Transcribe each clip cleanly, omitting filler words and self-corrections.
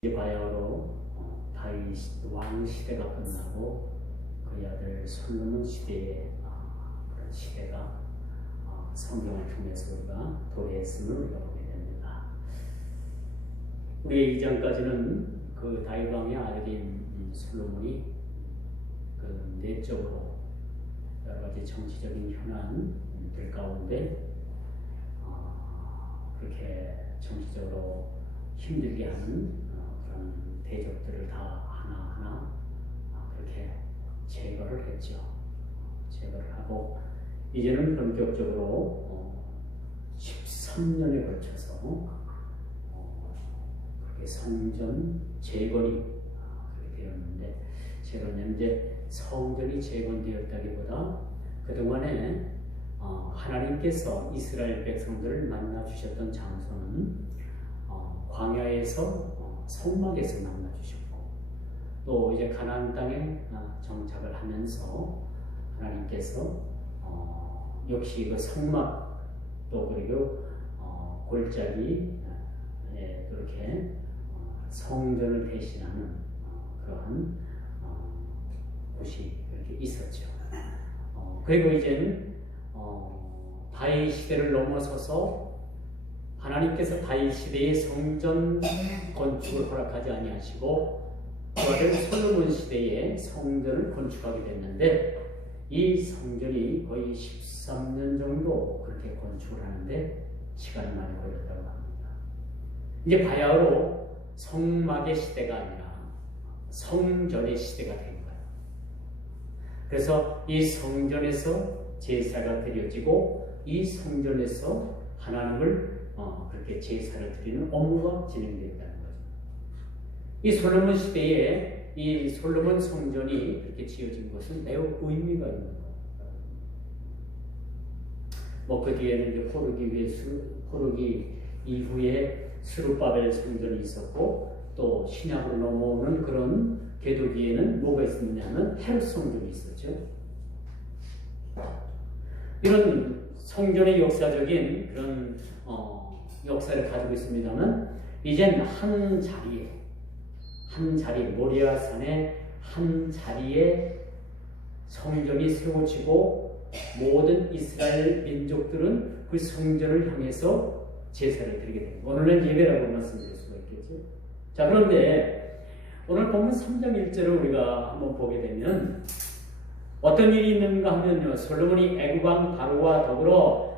이제 바야흐로 다윗 왕 시대가 끝나고 그의 아들 솔로몬 시대의 그런 시대가 성경을 통해서 우리가 도래했음을 우리가 보게 됩니다. 우리 이전까지는 그 다윗 왕의 아들인 솔로몬이 그 내적으로 여러 가지 정치적인 현안들 가운데 그렇게 정치적으로 힘들게 하는 그런 대적들을 다 하나하나 그렇게 제거를 했죠. 제거를 하고 이제는 본격적으로 13년에 걸쳐서 그렇게 성전 재건이 그렇게 되었는데, 재건은 이제 성전이 재건되었다기보다 그동안에 하나님께서 이스라엘 백성들을 만나 주셨던 장소는 광야에서 성막에서 만나 주셨고, 또 이제 가나안 땅에 정착을 하면서 하나님께서 역시 그 성막 또 그리고 골짜기 그렇게 성전을 대신하는 그러한 곳이 이렇게 있었죠. 그리고 이제는 다윗 시대를 넘어서서 하나님께서 다윗 시대의 성전 건축을 허락하지 아니하시고 그 아들 솔로몬 시대에 성전을 건축하게 됐는데, 이 성전이 거의 13년 정도 그렇게 건축을 하는데 시간이 많이 걸렸다고 합니다. 이제 바야흐로 성막의 시대가 아니라 성전의 시대가 된 거예요. 그래서 이 성전에서 제사가 드려지고 이 성전에서 하나님을 그렇게 제사를 드리는 업무가 진행된다는 거죠. 이 솔로몬 시대에 이 솔로몬 성전이 그렇게 지어진 것은 매우 의미가 있는 거예요. 그 뒤에는 이제 포르기 이후에 스룹바벨 성전이 있었고, 또 신약으로 넘어오는 그런 궤도 뒤에는 뭐가 있었냐면 헤롯 성전이 있었죠. 이런 성전의 역사적인 그런 역사를 가지고 있습니다만, 이젠 한 자리 모리아 산의 한 자리에 성전이 세워지고 모든 이스라엘 민족들은 그 성전을 향해서 제사를 드리게 됩니다. 오늘은 예배라고 말씀드릴 수가 있겠죠. 자, 그런데 오늘 보면 3장 1절을 우리가 한번 보게 되면 어떤 일이 있는가 하면요, 솔로몬이 애굽 왕 바로와 더불어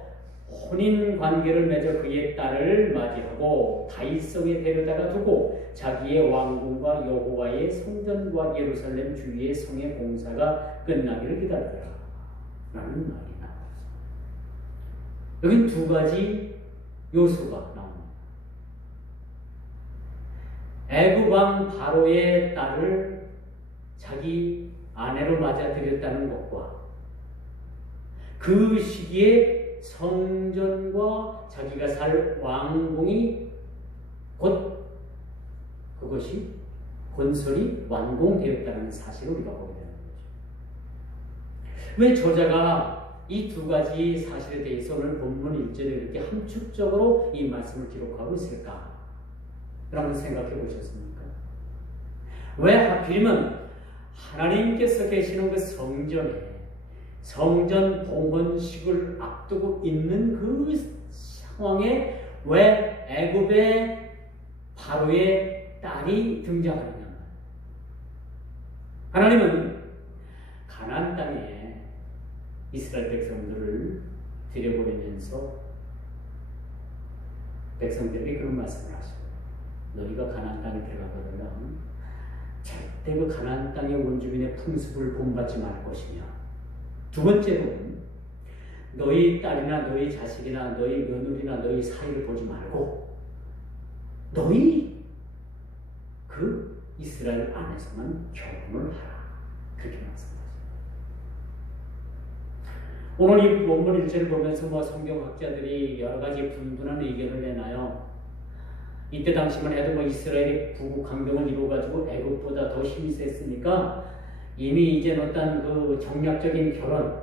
혼인 관계를 맺어 그의 딸을 맞이하고 다윗성에 데려다가 두고 자기의 왕궁과 여호와의 성전과 예루살렘 주위의 성의 공사가 끝나기를 기다리라 라는 말이 나옵니다. 여긴 두 가지 요소가 나옵니다. 애굽 왕 바로의 딸을 자기 아내로 맞아들였다는 것과 그 시기에 성전과 자기가 살 왕궁이 곧 그것이 건설이 완공되었다는 사실을 우리가 보게 되는 거죠. 왜 저자가 이 두 가지 사실에 대해서 오늘 본문 1절에 이렇게 함축적으로 이 말씀을 기록하고 있을까? 여러분 생각해 보셨습니까? 왜 하필이면 하나님께서 계시는 그 성전에 성전 봉헌식을 앞두고 있는 그 상황에 왜 애굽의 바로의 딸이 등장하느냐? 하나님은 가나안 땅에 이스라엘 백성들을 들여보내면서 백성들에게 그런 말씀을 하시고, 너희가 가나안 땅에 들어가거든 절대 그 가나안 땅의 원주민의 풍습을 본받지 말 것이며, 두 번째로는 너희 딸이나 너희 자식이나 너희 며느리나 너희 사이를 보지 말고 너희 그 이스라엘 안에서만 결혼을 하라, 그렇게 말씀하셨습니다. 오늘 이 본문 1절을 보면서 성경학자들이 여러 가지 분분한 의견을 내놔요. 이때 당시만 해도 이스라엘이 부국강병을 이루어가지고 애굽보다 더 힘이 셌으니까 이미 이제 어떤 그 정략적인 결혼,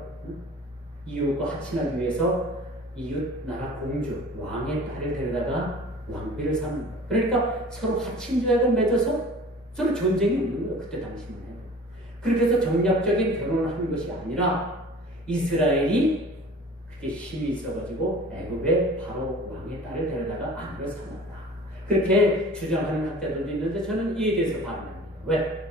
이웃과 하친하기 위해서 이웃 나라 공주, 왕의 딸을 데려다가 왕비를 삼는 거예요. 그러니까 서로 화친조약을 맺어서 서로 전쟁이 없는 거예요. 그때 당시만 해도. 그렇게 해서 정략적인 결혼을 하는 것이 아니라 이스라엘이 그렇게 힘이 있어가지고 애굽의 바로 왕의 딸을 데려다가 아내로 삼았다. 그렇게 주장하는 학자들도 있는데 저는 이에 대해서 반대합니다. 왜?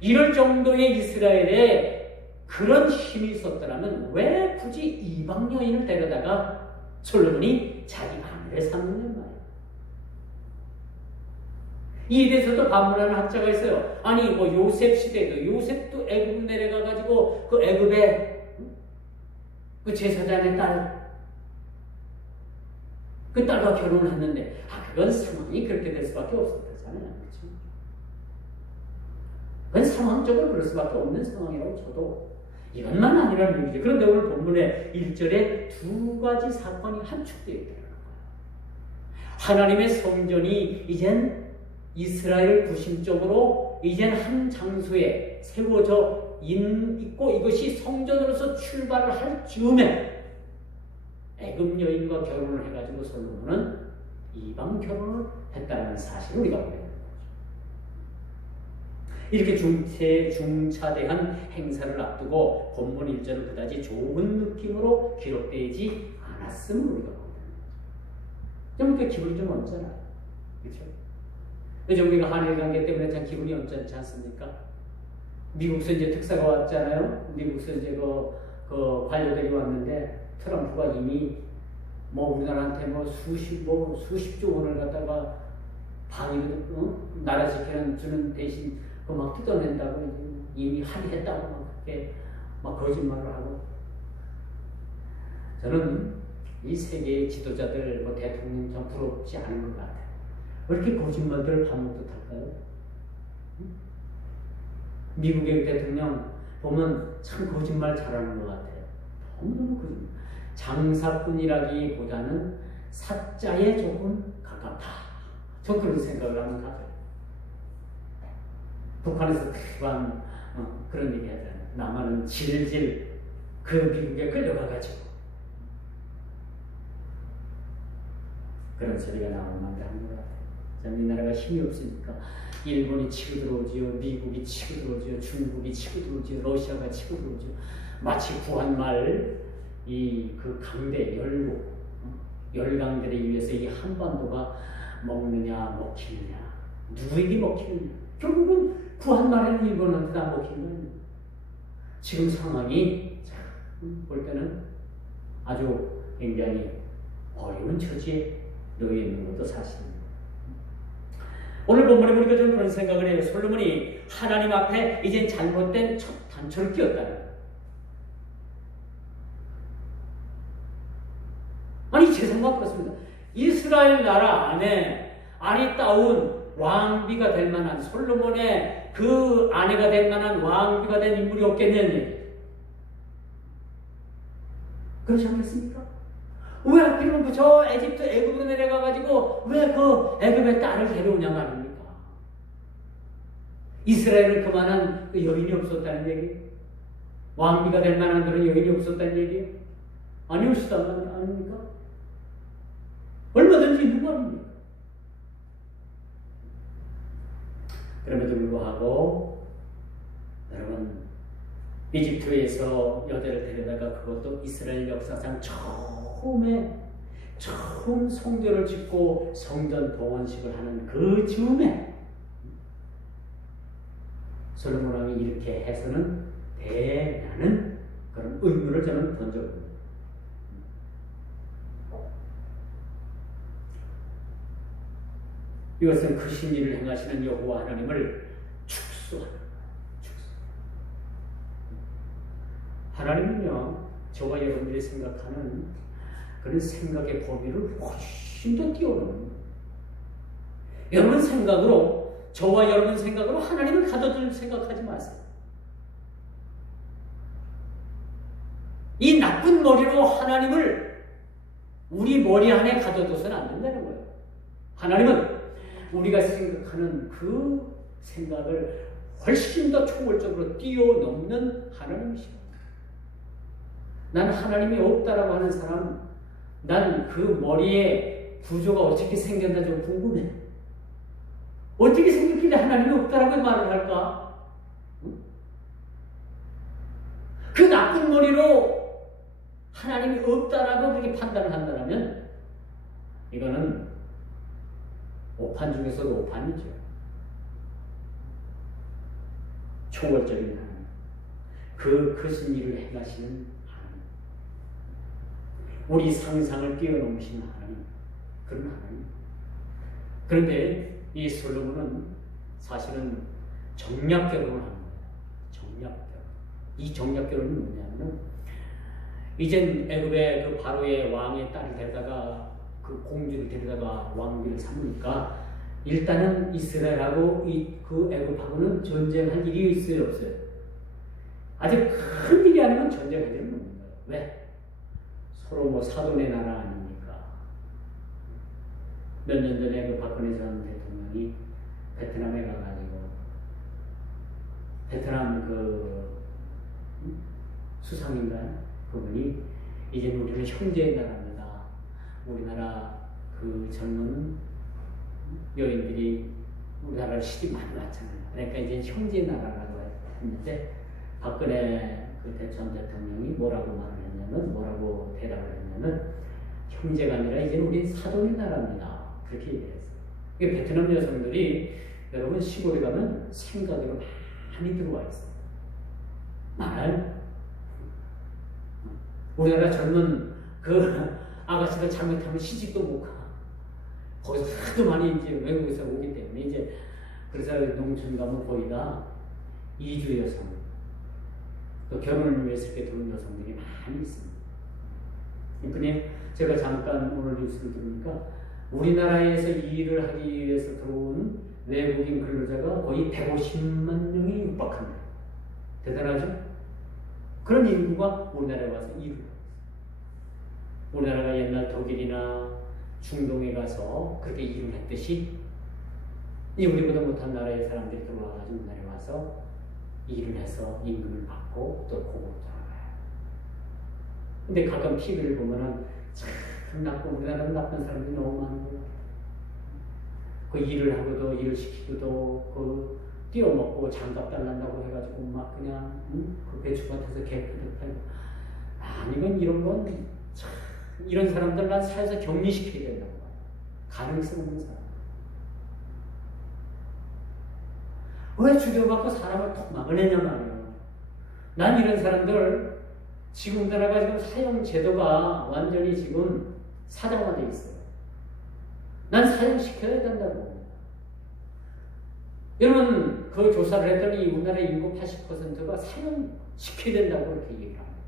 이럴 정도의 이스라엘에 그런 힘이 있었더라면 왜 굳이 이방 여인을 데려다가 솔로몬이 자기 아내를 삼는 말이에요. 이에 대해서도 반문하는 학자가 있어요. 아니 뭐 요셉 시대도 요셉도 애굽 내려가가지고 그 애굽의 그 제사장의 딸 그 딸과 결혼을 했는데 그건 상황이 그렇게 될 수밖에 없었잖아요. 그렇죠? 그건 상황적으로 그럴 수밖에 없는 상황이라고 쳐도 이것만 아니라는 얘기죠. 그런데 오늘 본문의 1절에 두 가지 사건이 함축되어 있다는 거예요. 하나님의 성전이 이젠 이스라엘 구심적으로 이젠 한 장소에 세워져 있고 이것이 성전으로서 출발을 할 즈음에 애굽 여인과 결혼을 해가지고 솔로몬은 이방 결혼을 했다는 사실을 우리가 보게 됩니다. 이렇게 중차대한 행사를 앞두고 본문 1절은 그다지 좋은 느낌으로 기록되지 않았음을 우리가 보게 됩니다. 좀 그 기분이 좀 언짢아요. 그렇죠? 그죠? 우리가 한일 관계 때문에 참 기분이 언짢지 않습니까? 미국에서 이제 특사가 왔잖아요. 미국에서 이제 그 관료들이 왔는데 트럼프가 이미 뭐 우리나라한테 수십조 원을 갖다가 방위를 나라 지키는 주는 대신 막 뜯어낸다고 이미 합의했다고 막 그렇게 막 거짓말을 하고. 저는 이 세계의 지도자들 대통령 좀 부럽지 않은 것 같아요. 왜 이렇게 거짓말들을 밥 먹듯 할까요? 미국의 대통령 보면 참 거짓말 잘하는 것 같아요. 너무너무 거짓말. 장사꾼이라기보다는 사자에 조금 가깝다. 전 그런 생각을 하는 것 같아요. 북한에서 그런 얘기 하잖아요. 남한은 질질 그 미국에 끌려가가지고 그런 소리가 나오는 말을 하는 것 같아요. 이 나라가 힘이 없으니까 일본이 치고 들어오지요, 미국이 치고 들어오지요, 중국이 치고 들어오지요, 러시아가 치고 들어오지요. 마치 구한말 그 강대 열강들에 의해서 이 한반도가 먹느냐 먹히느냐 누구에게 먹히느냐 결국은 구한말에는 일본한테 다 먹히는 거예요. 지금 상황이 볼 때는 아주 굉장히 어려운 처지에 놓여 있는 것도 사실입니다. 오늘 본문에 보니까 저는 그런 생각을 해요. 솔로몬이 하나님 앞에 이젠 잘못된 첫 단초를 끼웠다는 거예요. 아니 제 생각 그렇습니다. 이스라엘 나라 안에 아리따운 왕비가 될 만한 솔로몬의 그 아내가 될 만한 왕비가 된 인물이 없겠느냐. 그렇지 않겠습니까? 왜 하필이면 저 애굽으로 내려가가지고 왜 그 애굽의 딸을 데려오냐 말입니까? 이스라엘은 그만한 그 여인이 없었다는 얘기? 왕비가 될 만한 그런 여인이 없었다는 얘기? 아니었다는 아닙니까? 얼마든지 있는 거 아닙니까? 그럼에도 불구하고 여러분 이집트에서 여자를 데려다가 그것도 이스라엘 역사상 처음 성전을 짓고 성전 봉헌식을 하는 그 즈음에 솔로몬 왕이 이렇게 해서는 대라는 그런 의문을 저는 던져봅니다. 이것은 그 신일을 행하시는 여호와 하나님을 축소하는 거예요. 하나님은요, 저와 여러분들이 생각하는 그런 생각의 범위를 훨씬 더 뛰어넘는 여러분 생각으로, 저와 여러분 생각으로 하나님을 가둬둘 생각하지 마세요. 이 나쁜 머리로 하나님을 우리 머리 안에 가둬둬서는 안 된다는 거예요. 하나님은 우리가 생각하는 그 생각을 훨씬 더 초월적으로 뛰어넘는 하나님이십니다. 난 하나님이 없다라고 하는 사람, 난 그 머리에 구조가 어떻게 생겼나 좀 궁금해. 어떻게 생겼길래 하나님이 없다라고 말을 할까? 그 나쁜 머리로 하나님이 없다라고 그렇게 판단을 한다면 이거는 오판 중에서도 오판이죠. 초월적인 하나님. 그 크신 일을 행하시는 하나님. 우리 상상을 뛰어넘으시는 하나님. 그런 하나님. 그런데 이 솔로몬은 사실은 정략 결혼을 하는 거예요. 정략 결혼. 이 정략 결혼은 뭐냐면은 이젠 애굽의 그 바로의 왕의 딸을 데려다가 그 공주를 데려다가 왕비를 삼으니까 일단은 이스라엘하고 그 애굽하고는 전쟁할 일이 있어요, 없어요? 아주 큰 일이 아니면 전쟁할 일은 없는 거예요. 왜? 서로 뭐 사돈의 나라 아닙니까? 몇 년 전에 그 박근혜 전 대통령이 베트남에 가가지고 베트남 그 수상인가요? 그분이 이제 우리는 형제의 나라입니다. 우리나라 그 젊은 여인들이 우리나라를 시집 많이 왔잖아요. 그러니까 이제 형제의 나라라고 했는데 박근혜 그 전 대통령이 뭐라고 말을 했냐면 뭐라고 대답을 했냐면 형제가 아니라 이제 우리 사돈의 나라입니다. 그렇게 얘기했어요. 이게 베트남 여성들이 여러분 시골에 가면 생가대로 많이 들어와 있어요. 말 우리나라 젊은 그 아가씨들 잘못하면 시집도 못 가. 거기서 하도 많이 이제 외국에서 오기 때문에 이제 그래서 농촌 가면 거의 다 이주 여성, 또 결혼을 위해서 이렇게 들어온 여성들이 많이 있습니다. 그러니 제가 잠깐 오늘 뉴스를 들으니까 우리나라에서 이 일을 하기 위해서 들어온 외국인 근로자가 거의 150만 명이 육박합니다. 대단하죠? 그런 인구가 우리나라에 와서 일을 하고 있어요. 우리나라가 옛날 독일이나 중동에 가서 그렇게 일을 했듯이 이 우리보다 못한 나라의 사람들이 들어와가지고 우리나라에 와서 일을 해서 임금을 받고 또 고국 돌아가요. 근데 가끔 TV를 보면은 참 나쁜 우리나라는 나쁜 사람들이 너무 많은 거예요. 그 일을 하고도 일을 시키고도 그 띄어먹고 장갑 달란다고 해가지고 막 그냥 그 배추밭에서 개푸듯 하고 아니면 이런 건 참 이런 사람들 난 사회에서 격리시켜야 된다고 봐요. 가능성 없는 사람. 왜 죽여갖고 사람을 톡 막아내냐 말이에요. 난 이런 사람들 지금 우리나라가 지금 사형 제도가 완전히 지금 사장화되어 있어요. 난 사형시켜야 된다고. 여러분 그 조사를 했더니 우리나라 인구 80%가 사형시켜야 된다고 이렇게 얘기를 합니다.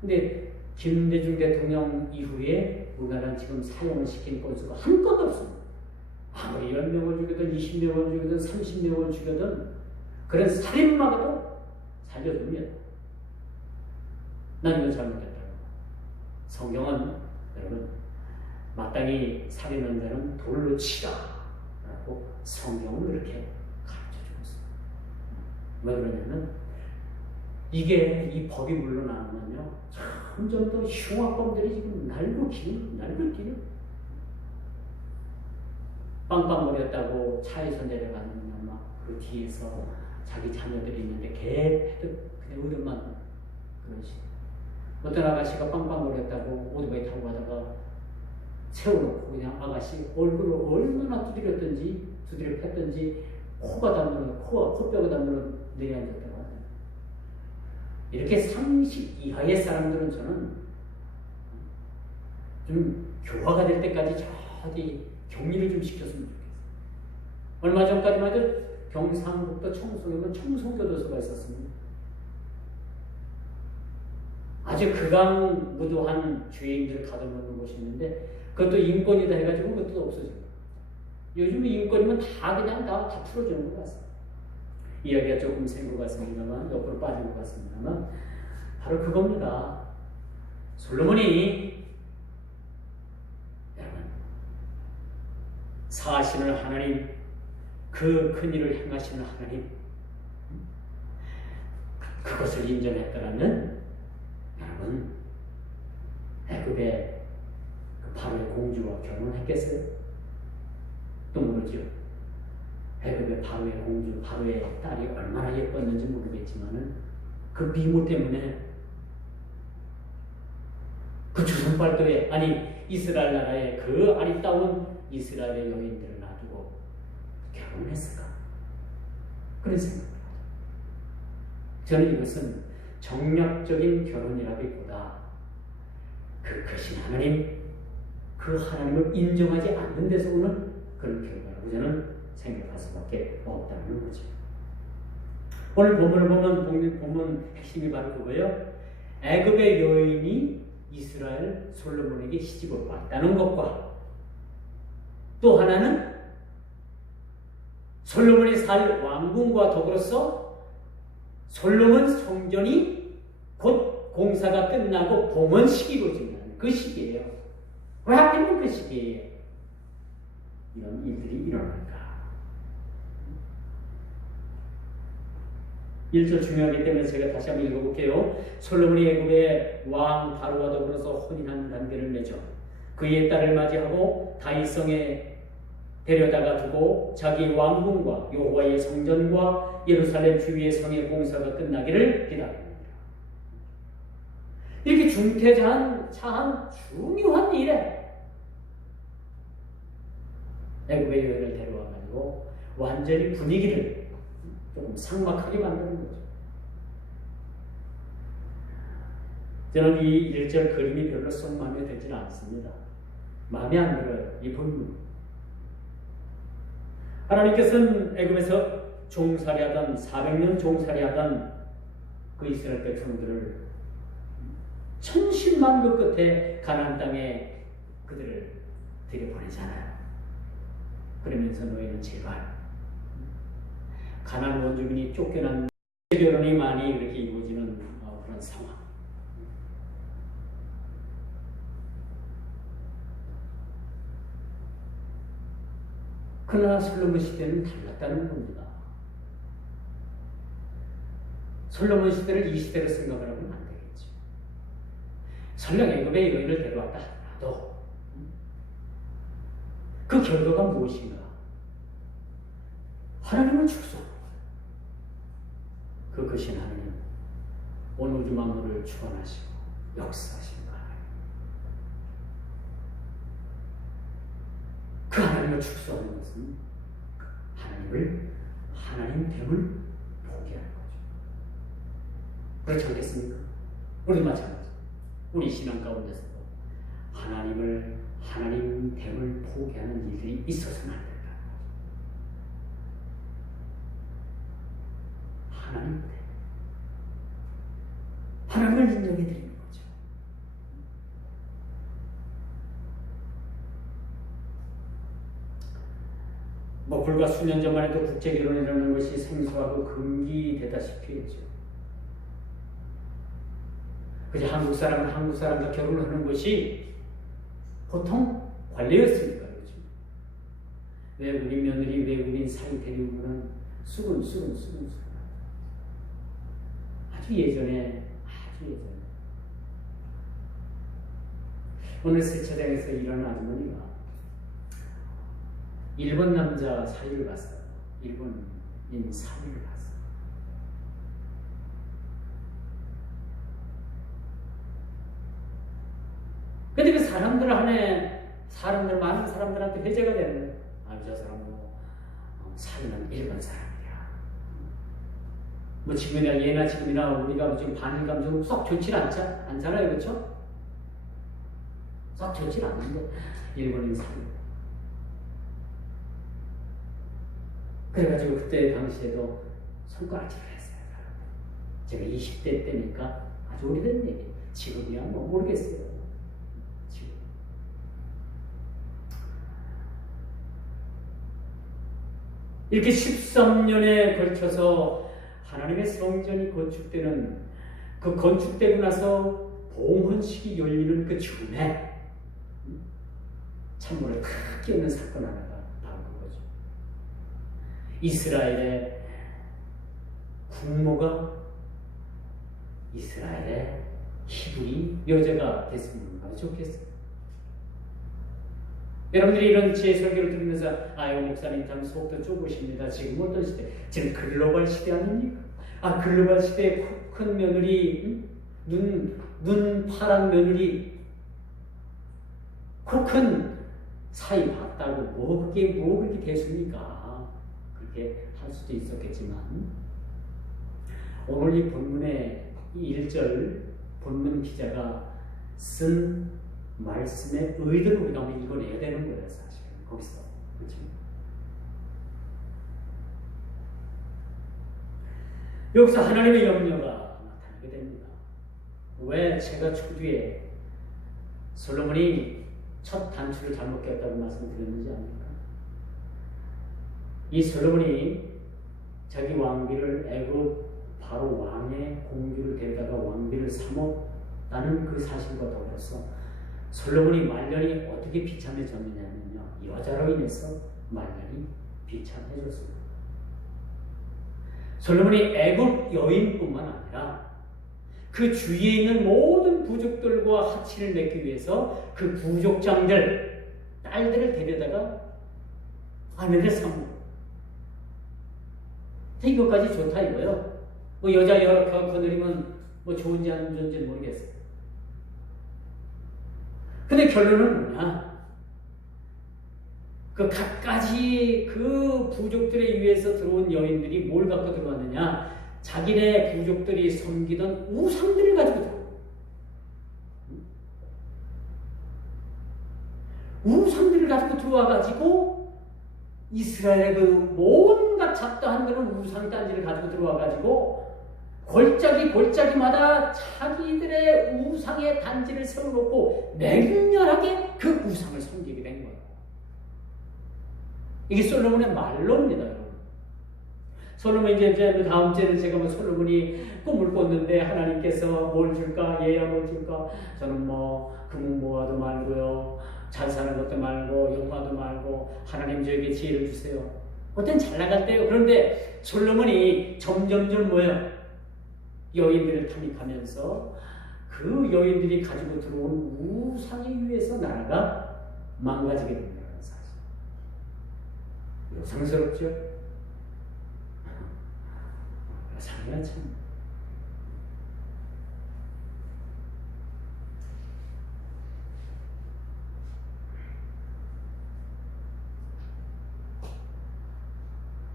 근데 김대중 대통령 이후에 우리나라는 지금 사형을 시킨 건수가 한 건도 없습니다. 아무리 10명을 죽여든 20명을 죽여든 30명을 죽여든 그런 살인마가도 살려두면 난 이건 잘못했다고. 성경은 여러분 마땅히 살인한 자는 돌로 치라 라고 성경을 이렇게 가르쳐주고 있습니다. 왜 그러냐면 이게 이 법이 물러나면요 점점 더 흉악범들이 지금 날고기는 빵빵거렸다고 차에서 내려가는 막 그 뒤에서 자기 자녀들이 있는데 개패듯 그냥 의름만 그런 식. 어떤 아가씨가 빵빵거렸다고 오토바이 타고 가다가 세워놓고 그냥 아가씨 얼굴을 얼마나 두드렸든지 두드려 팼든지 코뼈가 닿으면 내려앉았다고 하잖아요. 이렇게 상식 이하의 사람들은 저는 좀 교화가 될 때까지 저기 격리를 좀 시켰으면 좋겠어요. 얼마 전까지만 해도 경상북도 청송에는 청송교도소가 있었습니다. 아주 극악무도한 죄인들을 가둬놓는 곳이 있는데 그것도 인권이다 해가지고 그것도 없어져요. 요즘 인권이면 다 그냥 다 풀어주는 것 같습니다. 이야기가 조금 센 것 같습니다만 옆으로 빠진 것 같습니다만 바로 그겁니다. 솔로몬이 여러분 사하시는 하나님 그 큰일을 행하시는 하나님 그것을 인정했더라면 여러분 애굽의 그 바로의 공주와 결혼했겠어요? 또 모르죠. 애굽의 바로의 공주, 바로의 딸이 얼마나 예뻤는지 모르겠지만은 그 미모 때문에 그 주성발도에, 아니 이스라엘 나라의 그 아리따운 이스라엘의 여인들을 놔두고 결혼했을까? 그런 생각을 하죠. 저는 이것은 정략적인 결혼이라기보다 그 크신 하나님, 그 하나님을 인정하지 않는 데서 오는 그런 결과라고 저는 생각할 수밖에 없다는 거죠. 오늘 본문을 보면 본문 핵심이 바로 그거예요. 애굽의 여인이 이스라엘 솔로몬에게 시집을 왔다는 것과 또 하나는 솔로몬이 살 왕궁과 더불어서 솔로몬 성전이 곧 공사가 끝나고 봉헌식이 이루어진다는 그 시기예요. 왜 하필이면 그 시기에 이런 일들이 일어날까? 1절 중요하기 때문에 제가 다시 한번 읽어볼게요. 솔로몬이 애굽의 왕 바로와 더불어서 혼인한 관계를 맺어 그의 딸을 맞이하고 다윗성에 데려다가 두고 자기 왕궁과 여호와의 성전과 예루살렘 주위의 성의 공사가 끝나기를 기다립니다. 이렇게 중태자한 중요한 일에 애굽의 여인을 데려와가지고 완전히 분위기를 조금 삭막하게 만드는 거죠. 저는 이 1절 그림이 별로 속 마음에 들지는 않습니다. 마음에 안 들어요. 이 본문. 하나님께서는 애굽에서 종살이하던 400년 종살이하던 그 이스라엘 백성들을 천신만고 끝에 가나안 땅에 그들을 들여보내잖아요. 그러면서 너희는 제발 가나안 원주민이 쫓겨난 결혼이 많이 이렇게 이루어지는 그런 상황. 그러나 솔로몬 시대는 달랐다는 겁니다. 솔로몬 시대를 이 시대로 생각을 하면 안 되겠죠. 설령 애굽의 여인을 데려왔다 하더라도 그 결과가 무엇인가? 하나님을 축소하는 거예요. 그 크신 하나님, 온 우주 만물을 주관하시고 역사하시는 하나님. 그 하나님을 축소하는 것은 하나님 됨을 포기하는 거죠. 그렇지 않겠습니까? 우리도 마찬가지. 우리 신앙 가운데서도 하나님 됨을 포기하는 일들이 있어서는 안 된다는 거죠. 하나님을 인정해 드리는 거죠. 불과 수년 전만 해도 국제결혼이라는 것이 생소하고 금기되다시피 했죠. 그저 한국 사람과 결혼하는 것이 보통 관례였으니까 그렇죠. 외국인 며느리 외국인 사위 데리고는 수근 아주 예전에 오늘 세차장에서 일하는 아주머니가 일본 남자 사위를 봤어요. 일본인 사위를 봤어요. 근데 그 많은 사람들한테 회자가 되는 거예요. 저 사람은 사위는 일본 사람이야. 지금이나 예나 지금이나 우리가 지금 반일 감정은 썩 좋지 않잖아요. 그렇죠? 썩 좋지 않는데 일본인 사위. 그래가지고 그때 당시에도 손가락질을 했어요. 제가 20대 때니까 아주 오래된 얘기. 지금이야 모르겠어요. 지금. 이렇게 13년에 걸쳐서 하나님의 성전이 건축되는 그 건축되고 나서 봉헌식이 열리는 그 즈음에 찬물을 탁 끼얹는 사건 하나가 나온 거죠. 이스라엘의 국모가 이스라엘의 히브리 여자가 됐으면 얼마나 좋겠어요. 여러분들이 이런 제 설교를 들으면서 아유 목사님 참 속도 좁으십니다. 지금 어떤 시대? 지금 글로벌 시대 아닙니까? 아 글로벌 시대에 코 큰 며느리, 눈 파란 며느리, 코 큰 사이 봤다고 뭐 그렇게 됐습니까? 그렇게 할 수도 있었겠지만 오늘 이 본문의 이 1절 본문 기자가 쓴 말씀의 의도를 우리가 한번 읽어내야 되는 거예요, 사실. 거기서. 그렇죠? 여기서 하나님의 염려가 나타나게 됩니다. 왜 제가 초두에 솔로몬이 첫 단추를 잘못 꼈다고 말씀드렸는지 압니까? 이 솔로몬이 자기 왕비를 애굽 바로 왕의 공주를 데려다가 왕비를 삼었다는 그 사실과 더불어서 솔로몬이 말년이 어떻게 비참해졌느냐면요, 여자로 인해서 말년이 비참해졌습니다. 솔로몬이 애굽 여인뿐만 아니라 그 주위에 있는 모든 부족들과 합친을 맺기 위해서 그 부족장들, 딸들을 데려다가 아내를 삼고 이것까지 좋다 이거예요. 뭐 여자 여러 명 거느리면 뭐 좋은지 안 좋은지 모르겠어요. 근데 결론은 뭐냐? 그 갖가지 그 부족들에 의해서 들어온 여인들이 뭘 갖고 들어왔느냐? 자기네 부족들이 섬기던 우상들을 가지고 들어온 우상들을 가지고 들어와가지고 이스라엘의 그 뭔가 잡다한 그런 우상 단지를 가지고 들어와가지고 골짜기마다 자기들의 우상의 단지를 세워놓고 맹렬하게 그 우상을 섬기게 된 거예요. 이게 솔로몬의 말로입니다, 여러분. 솔로몬 이제 다음 주에는 제가 뭐 솔로몬이 꿈을 꿨는데 하나님께서 뭘 줄까? 얘야 뭘 줄까? 저는 뭐 금은보화도 말고요, 잘 사는 것도 말고 영화도 말고 하나님 저에게 지혜를 주세요. 어떤 잘 나갈 때요. 그런데 솔로몬이 점점점 뭐예요? 여인들을 탐닉하면서 그 여인들이 가지고 들어온 우상에 의해서 나라가 망가지게 된다는 사실. 상스럽죠? 상이야 참.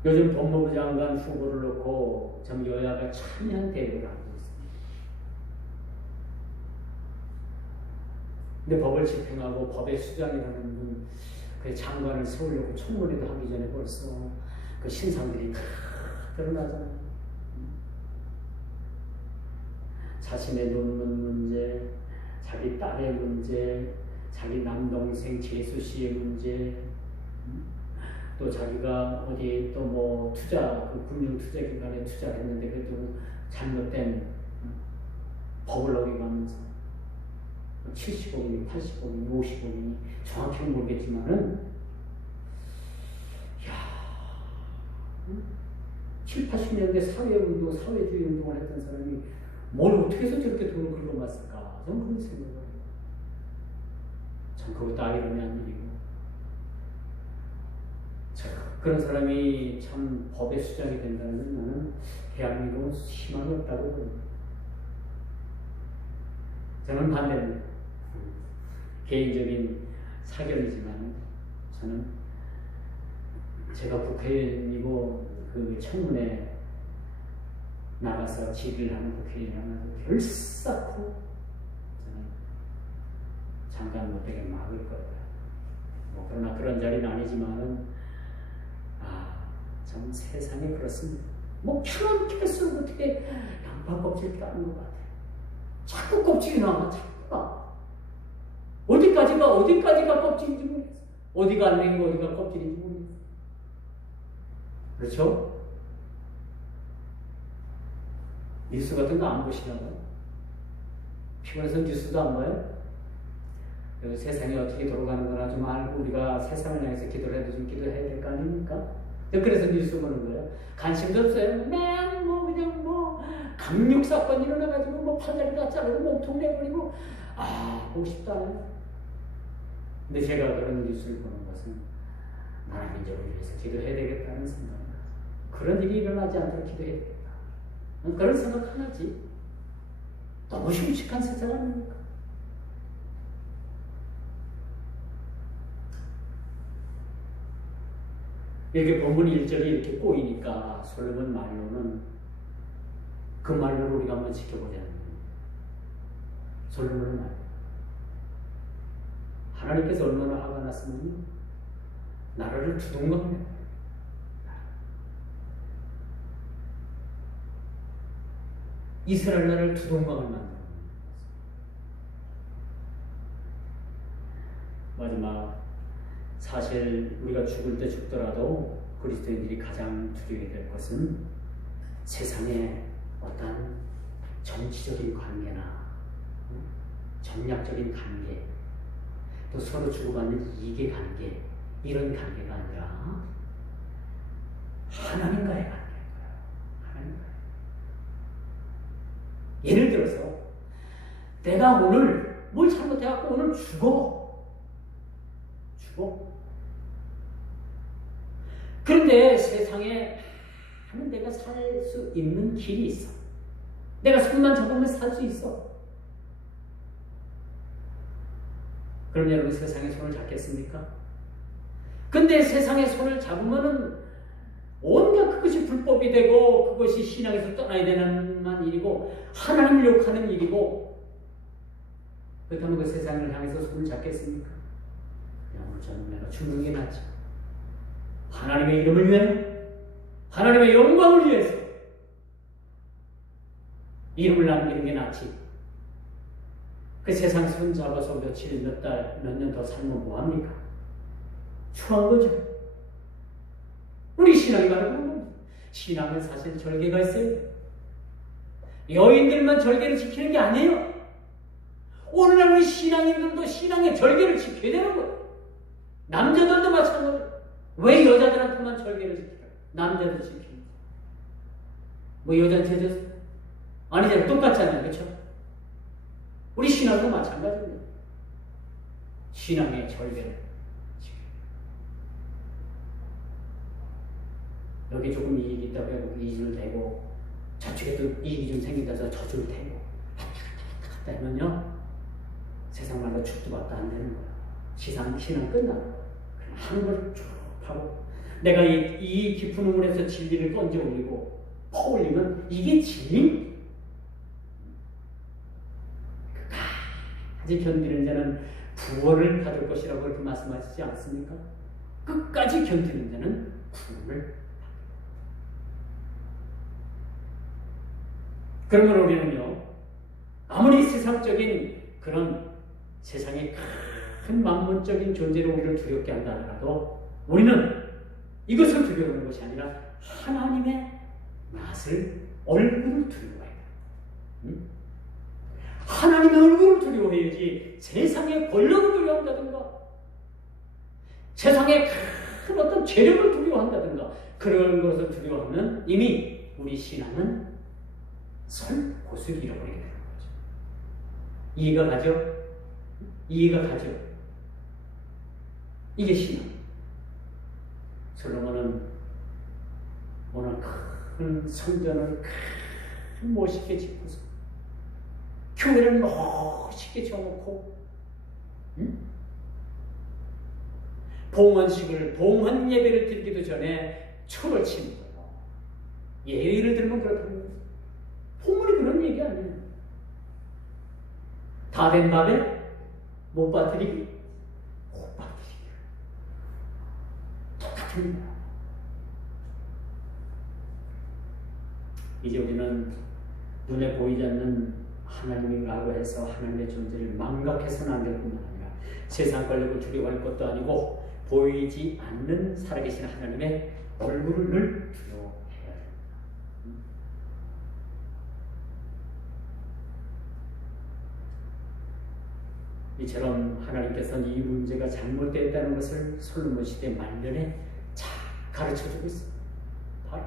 요즘 법무부 장관 후보를 놓고 참 여야가 참여한 대우를 하고 있습니다. 근데 법을 집행하고 법의 수장이라는 분, 그 장관을 세우려고 청문회도 하기 전에 벌써 그 신상들이 다 드러나잖아요. 자신의 논문 문제, 자기 딸의 문제, 자기 남동생 재수 씨의 문제, 또 자기가 어디 또 뭐 투자, 그 금융투자기관에 투자를 했는데 그래도 잘못된 법을 어기면서 70억이니 80억이니 50억이니 정확히는 모르겠지만은 7, 80년대 사회운동, 사회주의 운동을 했던 사람이 뭘 어떻게 해서 저렇게 돈을 긁어맞을까? 저는 그런 생각을 해요. 참 그것도 아이러니한 일이고. 그런 사람이 참 법의 수장이 된다는 나는 대한민국은 희망이 없다고 봅니다. 저는 반대입니다. 개인적인 사견이지만 저는 제가 국회의원이고 그 청문회 나가서 질의를 하는 국회의원이라면 결사코 저는 장관 못되게 막을 거예요. 뭐 그러나 그런 자리는 아니지만은 참 세상에 그렇습니다. 뭐 편안해서 어떻게 양파 껍질 까는 것 같아요. 자꾸 껍질이 나와, 자꾸 나. 어디까지가 껍질인지 모르겠어요. 어디가 안 내리고 어디가 껍질인지 모르겠어요. 그렇죠? 뉴스 같은 거 안 보시나봐요? 피곤해서 뉴스도 안 봐요? 세상이 어떻게 돌아가는 거나 좀 알고 우리가 세상을 향해서 기도를 해도 좀 기도해야 될 거 아닙니까? 그래서 뉴스 보는 거예요. 관심도 없어요. 그냥 뭐 강력 사건 일어나가지고 뭐 팔다리 다 자르고 몸통 내버리고 보고 싶다. 근데 제가 그런 뉴스를 보는 것은 나라 민족을 위해서 기도해야 되겠다는 생각입니다. 그런 일이 일어나지 않도록 기도해야 되겠다. 그런 생각 하나지. 너무 흉측한 세상 아닙니까? 이렇게 본문 1절이 이렇게 꼬이니까 솔로몬 말로는 그 말로 우리가 한번 지켜보자는 거예요. 솔로몬의 말. 하나님께서 얼마나 화가 났으면요. 나라를 두동강해. 이스라엘 나라를 두동강을 만들어. 마지막 사실 우리가 죽을 때 죽더라도 그리스도인들이 가장 두려워야 될 것은 세상의 어떤 정치적인 관계나 전략적인 관계, 또 서로 주고받는 이익의 관계, 이런 관계가 아니라 하나님과의 관계인 거예요. 하나님과의. 예를 들어서 내가 오늘 뭘 잘못해갖고 오늘 죽어. 그런데 세상에 내가 살 수 있는 길이 있어. 내가 손만 잡으면 살 수 있어. 그럼 여러분 세상의 손을 잡겠습니까? 근데 세상의 손을 잡으면은 온갖 그것이 불법이 되고 그것이 신앙에서 떠나야 되는 일이고 하나님을 욕하는 일이고, 그렇다면 그 세상을 향해서 손을 잡겠습니까? 저는 내가 죽는 게 낫지. 하나님의 이름을 위하여, 하나님의 영광을 위해서 이름을 남기는 게 낫지. 그 세상 손 잡아서 며칠, 몇 달, 몇 년 더 살면 뭐합니까? 추한 거죠. 우리 신앙이 바로 그런 겁니다. 신앙은 사실 절개가 있어요. 여인들만 절개를 지키는 게 아니에요. 오늘날 우리 신앙인들도 신앙의 절개를 지켜야 되는 거예요. 남자들도 마찬가지예요. 왜 여자들한테만 절개를 지켜요? 남자도 지키는 거예요. 뭐 여자한테 해줬어? 아니잖아요. 똑같잖아요. 그렇죠? 우리 신앙도 마찬가지입니다. 신앙의 절개를 지켜요. 여기 조금 이익이 있다고 해서 이익을 대고 저쪽에 또 이익이 좀 생긴다 해서 저쪽을 대고 갔다 하면요. 세상 말로 죽도 받도 안 되는 거예요. 신앙 끝나는 거예요. 하는 걸 쭉 하고 내가 이 깊은 우물에서 진리를 건져 올리고 퍼올리면 이게 진리? 끝까지 견디는 자는 부활을 받을 것이라고 그렇게 말씀하시지 않습니까? 끝까지 견디는 자는 구원을. 그러면 우리는요, 아무리 세상적인 그런 세상의 큰 만문적인 존재로 우리를 두렵게 한다 하더라도 우리는 이것을 두려워하는 것이 아니라 하나님의 낯을, 얼굴을 두려워해야 돼요. 하나님의 얼굴을 두려워해야지 세상의 권력을 두려워한다든가 세상의 큰 어떤 재력을 두려워한다든가 그런 것을 두려워하면 이미 우리 신앙은 솔곳을 잃어버리게 되는 거죠. 이해가 가죠? 이해가 가죠? 이게 신앙. 솔로몬은 오늘 큰 성전을 큰 멋있게 짓고서 교회를 멋있게 지어놓고 봉헌식을, 봉헌 예배를 드리기도 전에 초를 치는 거예요. 예를 들면 그렇다는 거예요. 본문이 그런 얘기 아니에요. 다 된 밥에 못 빠뜨리기, 못 빠뜨리기. 똑같은 거예요. 이제 우리는 눈에 보이지 않는 하나님이라고 해서 하나님의 존재를 망각해서는 안 될 뿐만 아니라 세상 권력을 두려워할 것도 아니고 보이지 않는 살아계신 하나님의 얼굴을 두려워해야 합니다. 이처럼 하나님께서는 이 문제가 잘못되었다는 것을 솔로몬 시대 말년에 잘 가르쳐주고 있습니다. 바로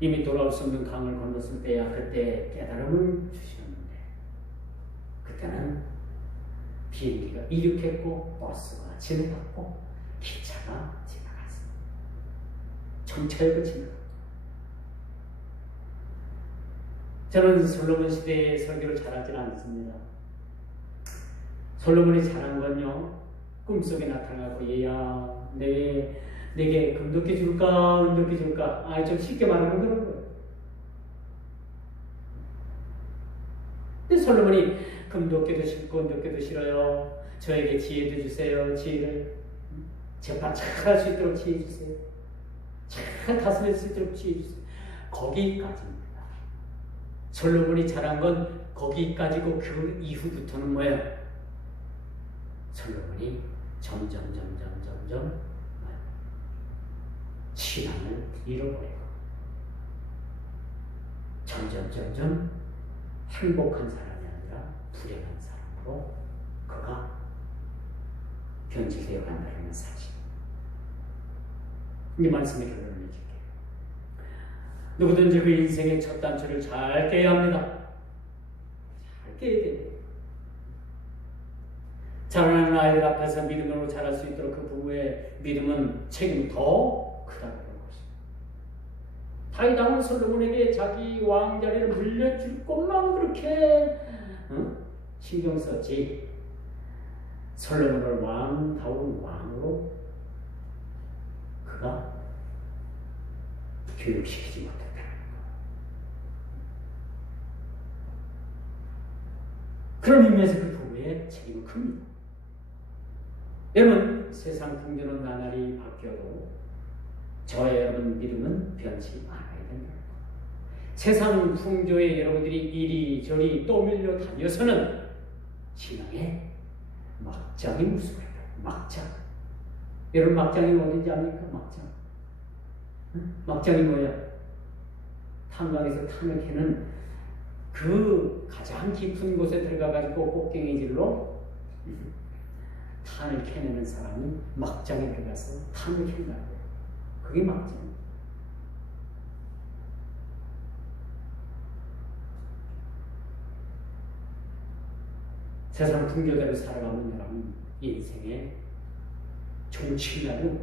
이미 돌아올 수 없는 강을 건넜을 때야 그때 깨달음을 주시는데 그때는 비행기가 이륙했고 버스가 지나갔고 기차가 지나갔습니다. 정찰고 지나갔고. 저는 솔로몬 시대의 설교를 잘하지는 않습니다. 솔로몬이 잘한 건요, 꿈속에 나타나고 얘야 내게 금도끼 줄까 은도끼 줄까. 좀 쉽게 말하면 그런 거예요. 근데 솔로몬이 금도끼도 싫고 은도끼도 싫어요. 저에게 지혜도 주세요. 지혜를 재판 잘 할 수 있도록 지혜 주세요. 잘 다스릴 수 있도록 지혜 주세요. 거기까지입니다. 솔로몬이 잘한 건 거기까지고 그 이후부터는 뭐예요? 솔로몬이 점점 신앙을 잃어버리고 점점 행복한 사람이 아니라 불행한 사람으로 그가 변질되어 간다는 사실. 이 말씀의 결론을 내줄게요. 누구든지 그 인생의 첫 단추를 잘 깨야 합니다. 잘 깨야 돼요. 자라나는 아이들 앞에서 믿음으로 자랄 수 있도록 그 부부의 믿음은 책임이 더 크다고 하는 것입니다. 다윗 왕은 솔로몬에게 자기 왕자리를 물려줄 것만 그렇게 신경 썼지, 솔로몬을 왕다운 왕으로 그가 교육시키지 못했다는 것. 그런 의미에서 그 부부의 책임은 큽니다. 여러분, 세상 풍조는 나날이 바뀌어도 저의 여러분 믿음은 변치 않아야 됩니다. 세상 풍조에 여러분들이 이리저리 떠밀려 다녀서는 신앙에 막장이 올 수가 있다. 막장. 여러분, 막장이 어딘지 압니까? 막장. 막장이 뭐야? 탄광에서 탄을 캐는 그 가장 깊은 곳에 들어가가지고 꼭갱이질로 탄을 캐내는 사람이 막장에 들어가서 탄을 캔다고. 그게 막장입니다. 세상 풍조대로 살아가는 여러분 인생에 종칠나요?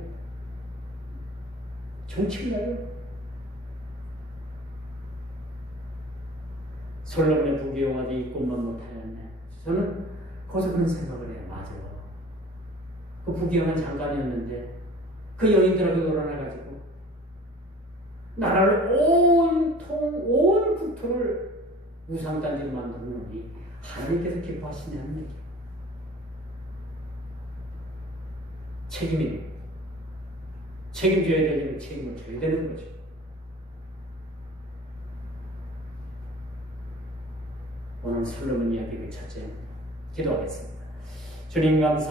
솔로몬의 부귀영화도 이 꿈만 못하였네. 저는 거기서 그런 생각을 해요. 맞아. 그 부귀영화는 잠깐이었는데 그 여인들하고 놀아나가지고 나라를 온 국토를 우상단지로 만들었느니 하나님께서 기뻐하시냐는 얘기. 책임져야 될 일은 책임을 져야 되는 거죠. 오늘 솔로몬 이야기를 첫째 기도하겠습니다. 주님 감사.